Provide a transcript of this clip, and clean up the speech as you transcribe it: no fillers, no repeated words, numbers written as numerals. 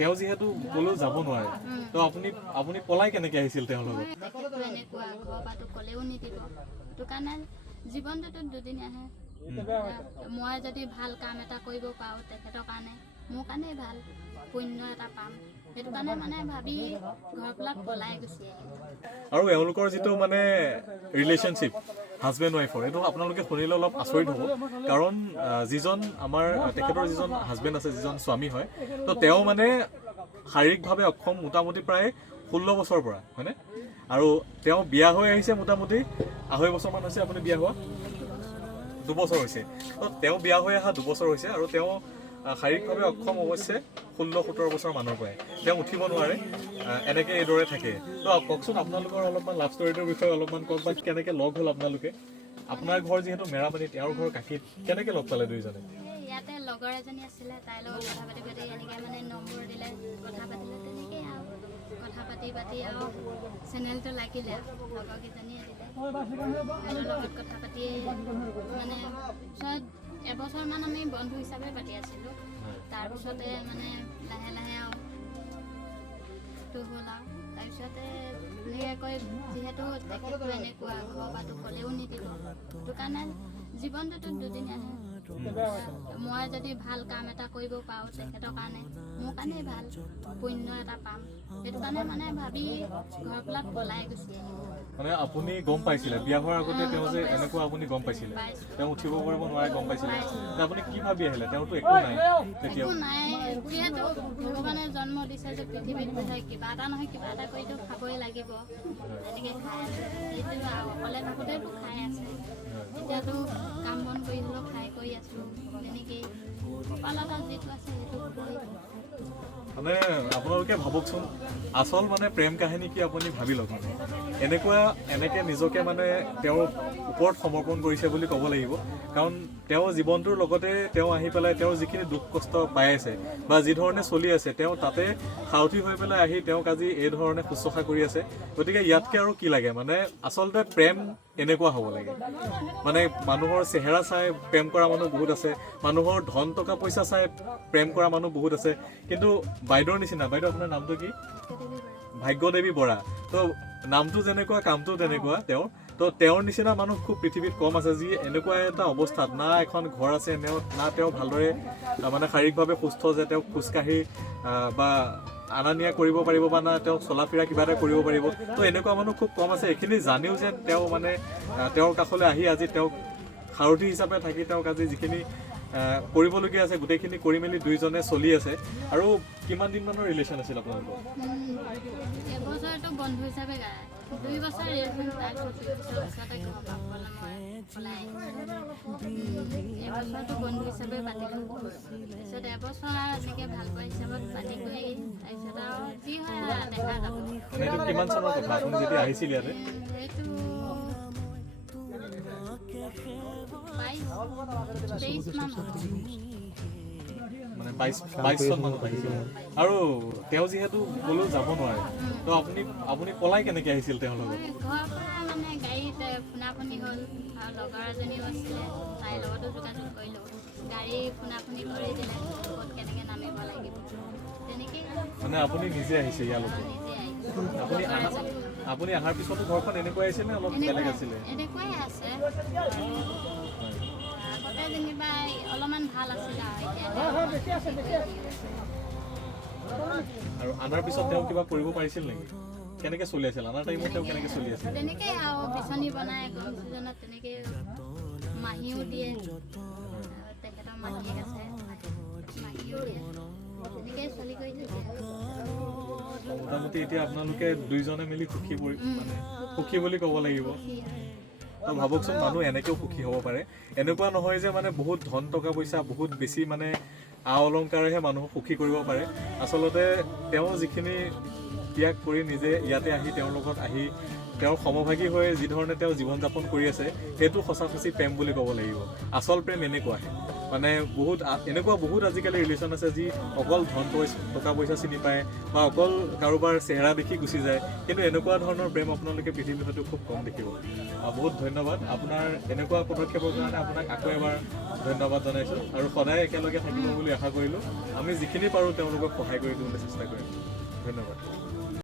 তেওঁ যিহেতু ক'লেও যাব নোৱাৰে তো আপুনি পলাই কেনেকৈ আহিছিল তেওঁৰ লগত? এনেকুৱা ঘৰৰ পৰাতো ক'লেও নিদিব, সেইটো কাৰণে জীৱনটোতো দুদিন আহে। মই যদি ভাল কাম এটা কৰিব পাৰোঁ তেখেতৰ কাৰণে, মোৰ কাৰণেই ভাল, পুণ্য এটা পাম, সেইটো কাৰণে মানে ভাবি ঘৰৰ পৰা পলাই গুচি আহিলোঁ। আৰু এওঁলোকৰ যিটো মানে ৰিলেশ্যনশ্বিপ হাজবেণ্ড ৱাইফৰ, এইটো আপোনালোকে শুনিলে অলপ আচৰিত হ'ব। কাৰণ যিজন আমাৰ তেখেতৰ যিজন হাজবেণ্ড আছে, যিজন স্বামী হয়, তো তেওঁ মানে শাৰীৰিকভাৱে অক্ষম মোটামুটি প্ৰায় 16 বছৰৰ পৰা, হয়নে? আৰু তেওঁ বিয়া হৈ আহিছে মোটামুটি 2.5 বছৰমান হৈছে। আপুনি বিয়া হোৱা 2 বছৰ হৈছে। তো তেওঁ বিয়া হৈ অহা 2 বছৰ হৈছে আৰু তেওঁ শাৰীৰিকভাৱে অক্ষম অৱশ্যে 16-17 বছৰ মানৰ পৰাই। তেওঁ উঠিব নোৱাৰে, এনেকৈ এইদৰে থাকে। তো কওকচোন আপোনালোকৰ অলপমান লাভ ষ্টৰিটোৰ বিষয়ে অলপমান কওক, বা কেনেকৈ লগ হ'ল আপোনালোকে? আপোনাৰ ঘৰ যিহেতু মেৰাপানী, তেওঁৰ ঘৰ কাশীত, কেনেকৈ লগ পালে দুইজনে? ইয়াতে লগৰ এজনী আছিলে, তাইৰ লগত কথা পাতি পাতি এনেকৈ মানে নম্বৰ দিলে, কথা পাতিলে, তেনেকৈ আৰু কথা পাতি পাতি আৰু চেনেলটো লাগিলে, লগৰকেইজনীয়ে দিলে, সিহঁতৰ লগত কথা পাতিয়ে মানে পিছত এবছৰমান আমি বন্ধু হিচাপে পাতি আছিলোঁ। তাৰপিছতে মানে লাহে লাহে আৰু হ'ল আৰু তাৰপিছতে এনেকৈ যিহেতু তেখেতো এনেকুৱা ঘৰৰ পৰাতো ক'লেও নিদিব, সেইটো কাৰণে জীৱনটোতো দুদিন আহে। মই যদি ভাল কাম এটা কৰিব পাৰোঁ তেখেতৰ কাৰণে, মোৰ কাৰণেই ভাল, পুণ্য এটা পাম, সেইটো কাৰণে মানে ভাবি ঘৰৰ পৰা পলাই গুচি আহিলোঁ। মানে আপুনি গম পাইছিলে বিয়া হোৱাৰ আগতে তেওঁ যে এনেকুৱা, আপুনি গম পাইছিলে তেওঁ উঠিব কৰিব নোৱাৰে, গম পাইছিলে? আপুনি কি ভাবি আহিলে? তেওঁতো একো নাই, একো নাই, যিহেতু ভগৱানে জন্ম দিছে যে পৃথিৱীত কিবা এটা নহয় কিবা এটা কৰিতো খাবই লাগিব, তেনেকৈ খাই আছে। সেইটো অকলে থাকোঁতেতো খাই আছে, এতিয়াতো কাম বন কৰি হ'লেও খাই কৰি আছোঁ, তেনেকেই কপালত যিটো আছে সেইটো হ'বই। মানে আপোনালোকে ভাবকচোন, আচল মানে প্ৰেম কাহিনী কি আপুনি ভাবি লওক। মানে এনেকৈ নিজকে মানে তেওঁৰ ওপৰত সমৰ্পণ কৰিছে বুলি ক'ব লাগিব। কাৰণ তেওঁ জীৱনটোৰ লগতে তেওঁ আহি পেলাই তেওঁৰ যিখিনি দুখ কষ্ট পাই আছে বা যি ধৰণে চলি আছে, তেওঁ তাতে সাৰথি হৈ পেলাই আহি তেওঁক আজি এই ধৰণে শুশ্ৰূষা কৰি আছে। গতিকে ইয়াতকৈ আৰু কি লাগে? মানে আচলতে প্ৰেম এনেকুৱা হ'ব লাগে। মানে মানুহৰ চেহেৰা চাই প্ৰেম কৰা মানুহ বহুত আছে, মানুহৰ ধন টকা পইচা চাই প্ৰেম কৰা মানুহ বহুত আছে, কিন্তু বাইদেউৰ নিচিনা, বাইদেউ আপোনাৰ নামটো কি? ভাগ্যদেৱী বৰা। তো নামটো যেনেকুৱা কামটো তেনেকুৱা তেওঁৰ। তো তেওঁৰ নিচিনা মানুহ খুব পৃথিৱীত কম আছে, যি এনেকুৱা এটা অৱস্থাত না এখন ঘৰ আছে, না তেওঁ ভালদৰে মানে শাৰীৰিকভাৱে সুস্থ যে তেওঁ খোজকাঢ়ি বা আনা নিয়া কৰিব পাৰিব, বা না তেওঁ চলা ফিৰা কিবা এটা কৰিব পাৰিব। তো এনেকুৱা মানুহ খুব কম আছে। এইখিনি জানিও যেন তেওঁ মানে তেওঁৰ কাষলৈ আহি আজি তেওঁক সাৰথি হিচাপে থাকি তেওঁক আজি যিখিনি কৰিবলগীয়া আছে গোটেইখিনি কৰি মেলি দুইজনে চলি আছে। আৰু কিমান দিনমানৰ ৰিলেশ্যন আছিল আপোনালোকৰ? এবছৰটো বন্ধু হিচাপে 2 বছৰ ৰিলেশ্যন, তাৰপিছত 2 বছৰৰ পিছতে ঘৰৰ পৰা মই পলাই এবছৰটো বন্ধু হিচাপে পাতিলোঁ। তাৰপিছত এবছৰ এনেকৈ ভাল পোৱা হিচাপত পাতি কৰি তাৰপিছত আৰু যি হয় দেখা যাব। কিমান চনৰ কথা আপুনি যেতিয়া আহিছিল ইয়াতে? এইটো 22-23 মান মানে 22 চন মানত আহিছিল। আৰু তেওঁ যিহেতু ক'লেও যাব নোৱাৰে, তো আপুনি পলাই কেনেকৈ আহিছিল তেওঁৰ লগত? ঘৰৰ পৰা মানে গাড়ীত ফোনাফোনি হ'ল, আৰু লগৰ এজনীও আছিলে, তাইৰ লগতো যোগাযোগ কৰিলোঁ, গাড়ী ফোনাফোনি কৰি দিলে ক'ত কেনেকৈ নামিব লাগিব, তেনেকেই মানে আপুনি নিজে আহিছে ইয়ালৈকে? নিজে আহিছোঁ। আপুনি অহাৰ পিছতো ঘৰখন এনেকুৱাই আছিল নে অলপ বেলেগ আছিলে? এনেকুৱাই আছে, আগতে যেনিবা অলপমান ভাল আছিলে আৰু আনাৰ পিছত তেওঁ কিবা কৰিব পাৰিছিল নেকি? কেনেকৈ চলি আছিল আনাৰ টাইমত? তেওঁ কেনেকৈ চলি আছিল? তেনেকেই আৰু বিচনী বনাই গৰম ছিজনত তেনেকৈ মাহীও দিয়ে, তেখেতৰ মাহীয়েক আছে, মাহীও দিয়ে, তেনেকেই চলি কৰি থাকে। মোটামুটি এতিয়া আপোনালোকে দুইজনে মিলি সুখী বুলি ক'ব লাগিব। তো ভাবকচোন, মানুহ এনেকৈও সুখী হ'ব পাৰে। এনেকুৱা নহয় যে মানে বহুত ধন টকা পইচা বহুত বেছি মানে অলংকাৰেহে মানুহক সুখী কৰিব পাৰে। আচলতে তেওঁ যিখিনি ত্যাগ কৰি নিজে ইয়াতে আহি তেওঁৰ লগত আহি তেওঁৰ সমভাগী হৈ যি ধৰণে তেওঁ জীৱন যাপন কৰি আছে, সেইটো সঁচা সঁচি প্ৰেম বুলি ক'ব লাগিব। আচল প্ৰেম এনেকুৱাহে। মানে বহুত এনেকুৱা বহুত আজিকালি ৰিলেশ্যন আছে যি অকল টকা পইচা চিনি পায় বা অকল কাৰোবাৰ চেহেৰা দেখি গুচি যায়, কিন্তু এনেকুৱা ধৰণৰ প্ৰেম আপোনালোকে পৃথিৱীত হয়তো খুব কম দেখিব। বহুত ধন্যবাদ আপোনাৰ এনেকুৱা পদক্ষেপৰ কাৰণে। আপোনাক আকৌ এবাৰ ধন্যবাদ জনাইছোঁ আৰু সদায় একেলগে থাকিব বুলি আশা কৰিলোঁ। আমি যিখিনি পাৰোঁ তেওঁলোকক সহায় কৰি দিবলৈ চেষ্টা কৰিম। ধন্যবাদ।